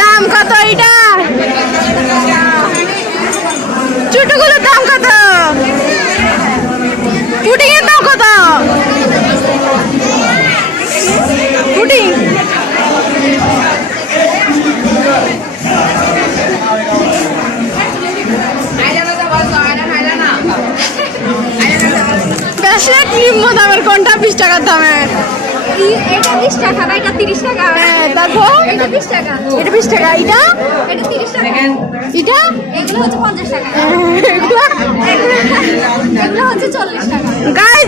দাম কত এটা? ছোটগুলোর দাম কত? পুডিং এর দাম কত? পুডিং ব্যাসলেট নিম্ন দামের কোনটা? 20 টাকার দামের। এটা 20 টাকা, এটা 30 টাকা। হ্যাঁ, তারপর এটা 20 টাকা, এটা 20 টাকা। এটা এটা 30 টাকা। এটা এগুলো হচ্ছে 50 টাকা, এগুলা এগুলো হচ্ছে 40 টাকা। গাইস